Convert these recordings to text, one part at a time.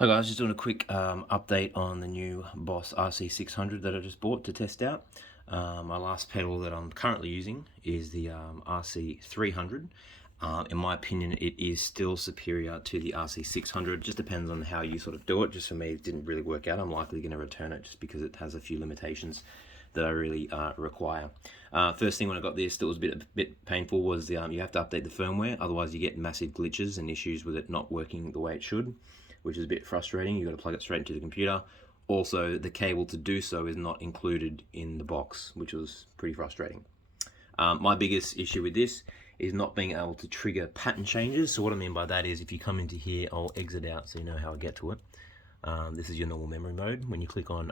Hi guys, just doing a quick update on the new Boss RC-600 that I just bought to test out. My last pedal that I'm currently using is the RC-300. In my opinion, it is still superior to the RC-600. Just depends on how you sort of do it. Just for me, it didn't really work out. I'm likely going to return it just because it has a few limitations that I really require. First thing when I got this that was a bit painful was you have to update the firmware, otherwise you get massive glitches and issues with it not working the way it should, which is a bit frustrating. You've got to plug it straight into the computer. Also, the cable to do so is not included in the box, which was pretty frustrating. My biggest issue with this is not being able to trigger pattern changes. So what I mean by that is if you come into here, I'll exit out so you know how I get to it. This is your normal memory mode. When you click on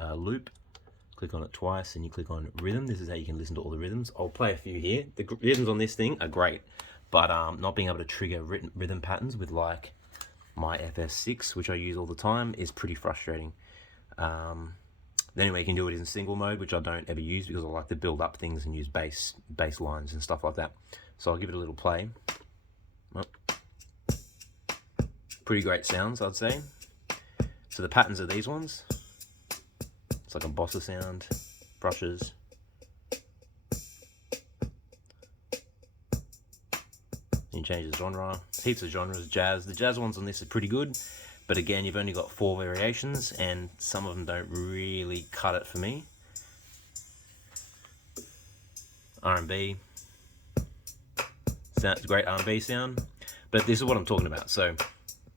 loop, click on it twice and you click on rhythm. This is how you can listen to all the rhythms. I'll play a few here. The rhythms on this thing are great, but not being able to trigger rhythm patterns with like my FS6, which I use all the time, is pretty frustrating. The only way you can do it is in single mode, which I don't ever use because I like to build up things and use bass lines and stuff like that. So I'll give it a little play. Oh. Pretty great sounds, I'd say. So the patterns are these ones. It's like a bossa sound, brushes. You can change the genre, heaps of genres, jazz. The jazz ones on this are pretty good, but again, you've only got 4 variations and some of them don't really cut it for me. R&B, great R&B sound, but this is what I'm talking about. So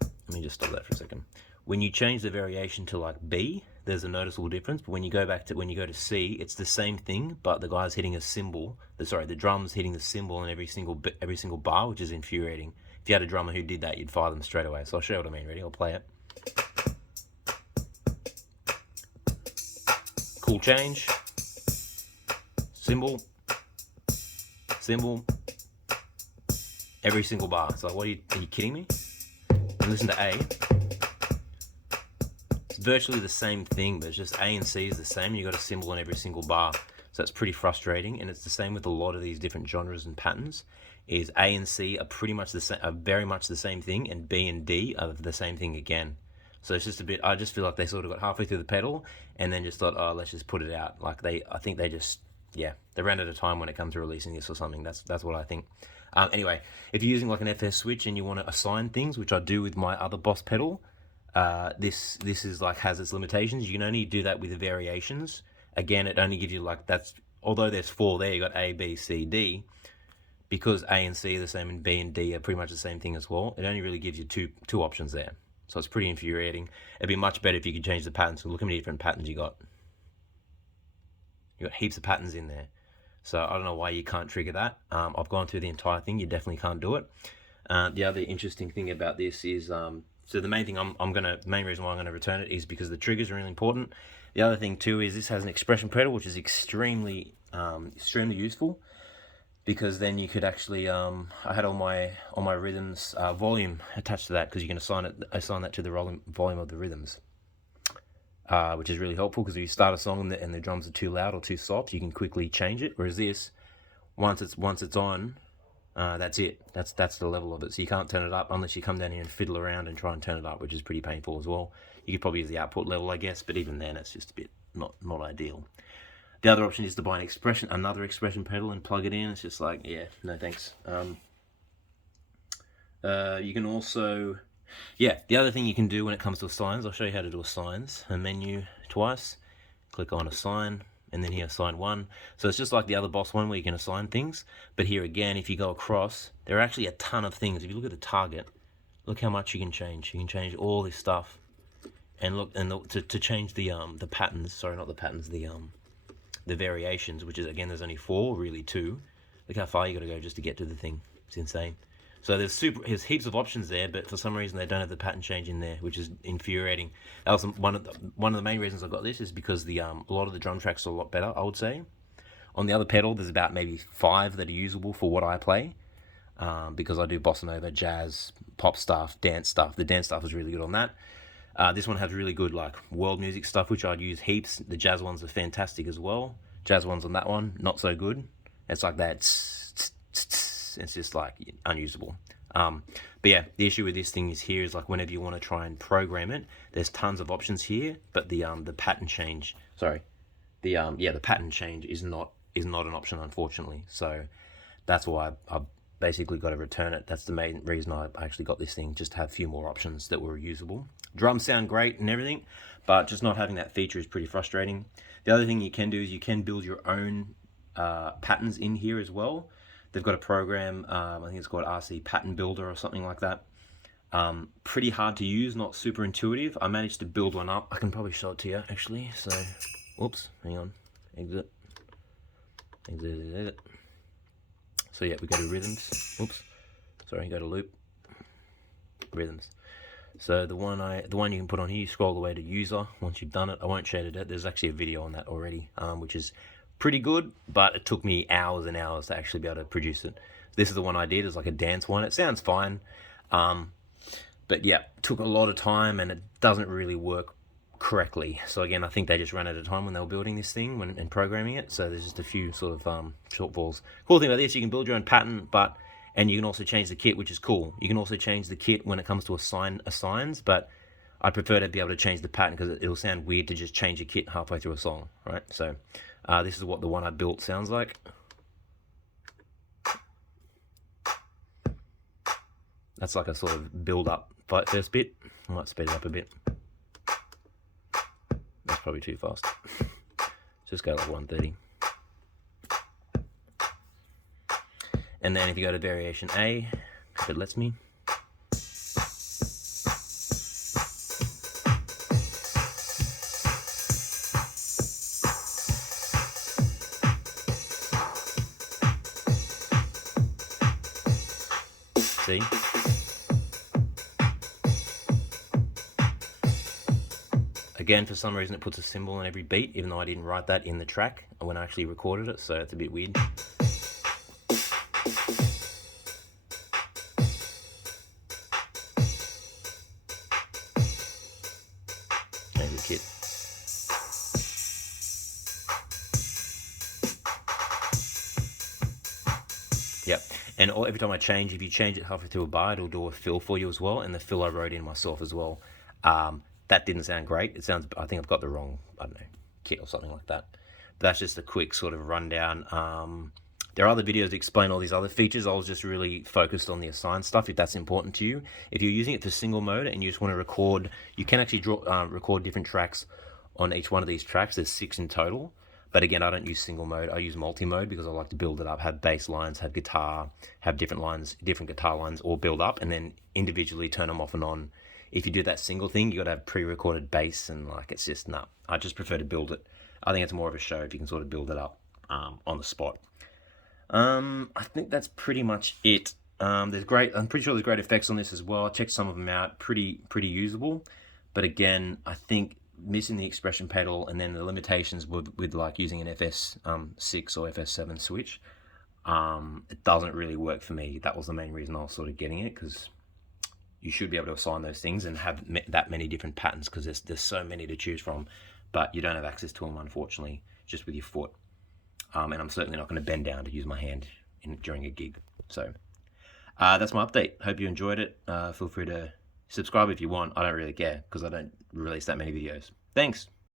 let me just stop that for a second. When you change the variation to like B, there's a noticeable difference, but when you go to C, it's the same thing, but the guy's hitting a cymbal. The drum's hitting the cymbal in every single bar, which is infuriating. If you had a drummer who did that, you'd fire them straight away. So I'll show you what I mean. Ready? I'll play it. Cool change. Cymbal. Cymbal. Every single bar. So are you kidding me? And listen to A. Virtually the same thing, but it's just A and C is the same. You got a cymbal in every single bar, so that's pretty frustrating. And it's the same with a lot of these different genres and patterns. Is A and C are pretty much the same, are very much the same thing, and B and D are the same thing again. So it's just a bit. I just feel like they sort of got halfway through the pedal and then just thought, oh, let's just put it out. Like I think they just, yeah, they ran out of time when it comes to releasing this or something. That's what I think. Anyway, if you're using like an FS switch and you want to assign things, which I do with my other Boss pedal. This is like has its limitations. You can only do that with the variations. Again, it only gives you like although there's 4 there, you got A, B, C, D. Because A and C are the same and B and D are pretty much the same thing as well. It only really gives you two options there. So it's pretty infuriating. It'd be much better if you could change the patterns. So look how many different patterns you got. You got heaps of patterns in there. So I don't know why you can't trigger that. I've gone through the entire thing. You definitely can't do it. The other interesting thing about this is so the main thing main reason why I'm gonna return it is because the triggers are really important. The other thing too is this has an expression pedal, which is extremely useful, because then you could actually I had all my rhythms volume attached to that, because you can assign that to the volume of the rhythms, which is really helpful, because if you start a song and the drums are too loud or too soft, you can quickly change it. Whereas this, once it's on, that's it. That's the level of it. So you can't turn it up unless you come down here and fiddle around and try and turn it up, which is pretty painful as well. You could probably use the output level, I guess, but even then, it's just a bit not ideal. The other option is to buy another expression pedal and plug it in. It's just like, yeah, no thanks. You can also, yeah, the other thing you can do when it comes to assigns, I'll show you how to do assigns. A menu twice, click on assign. And then here, assign 1. So it's just like the other Boss one where you can assign things. But here again, if you go across, there are actually a ton of things. If you look at the target, look how much you can change. You can change all this stuff. And look, to change the patterns. Sorry, not the patterns. The variations, which is again, there's only 4, really 2. Look how far you got to go just to get to the thing. It's insane. So there's heaps of options there, but for some reason they don't have the pattern change in there, which is infuriating. That was one of the main reasons I got this, is because a lot of the drum tracks are a lot better, I would say. On the other pedal, there's about maybe 5 that are usable for what I play, because I do bossa nova, jazz, pop stuff, dance stuff. The dance stuff is really good on that. This one has really good like world music stuff, which I'd use heaps. The jazz ones are fantastic as well. Jazz ones on that one, not so good. It's like that. It's just like unusable. But yeah, the issue with this thing is like whenever you want to try and program it, there's tons of options here, but the pattern change, sorry, the pattern change is not an option, unfortunately. So that's why I've basically got to return it. That's the main reason I actually got this thing, just to have a few more options that were usable. Drums sound great and everything, but just not having that feature is pretty frustrating. The other thing you can do is you can build your own patterns in here as well. They've got a program, I think it's called RC Pattern Builder or something like that. Pretty hard to use, not super intuitive. I managed to build one up. I can probably show it to you actually. So, whoops, hang on, exit. So yeah, we go to rhythms. Oops, sorry, go to loop, rhythms. So the one you can put on here, you scroll the way to user. Once you've done it, I won't shade it. There's actually a video on that already, which is pretty good, but it took me hours and hours to actually be able to produce it. This is the one I did. It's like a dance one. It sounds fine, but yeah, it took a lot of time and it doesn't really work correctly. So again, I think they just ran out of time when they were building this thing and programming it. So there's just a few sort of shortfalls. Cool thing about this, you can build your own pattern, and you can also change the kit, which is cool. You can also change the kit when it comes to assigns, but I prefer to be able to change the pattern because it'll sound weird to just change a kit halfway through a song, right? So this is what the one I built sounds like. That's like a sort of build up first bit. I might speed it up a bit. That's probably too fast. Just go like 130. And then if you go to variation A, if it lets me. See? Again, for some reason it puts a symbol on every beat, even though I didn't write that in the track when I actually recorded it, so it's a bit weird. There's the kit. Yep, and every time I change, if you change it halfway through a bar, it'll do a fill for you as well, and the fill I wrote in myself as well. That didn't sound great. It sounds, I think I've got the wrong, I don't know, kit or something like that. But that's just a quick sort of rundown. There are other videos that explain all these other features. I was just really focused on the assign stuff, if that's important to you. If you're using it for single mode and you just want to record, you can actually record different tracks on each one of these tracks. There's 6 in total. But again, I don't use single mode. I use multi-mode because I like to build it up, have bass lines, have guitar, have different lines, different guitar lines all build up, and then individually turn them off and on. If you do that single thing, you got to have pre-recorded bass, and like it's just nah. I just prefer to build it. I think it's more of a show if you can sort of build it up on the spot. I think that's pretty much it. I'm pretty sure there's great effects on this as well. I checked some of them out, pretty usable. But again, I think missing the expression pedal and then the limitations with like using an FS6 or FS7 switch, it doesn't really work for me. That was the main reason I was sort of getting it, because you should be able to assign those things and have that many different patterns, because there's so many to choose from, but you don't have access to them, unfortunately, just with your foot. And I'm certainly not going to bend down to use my hand during a gig. So that's my update. Hope you enjoyed it. Feel free to subscribe if you want. I don't really care because I don't release that many videos. Thanks.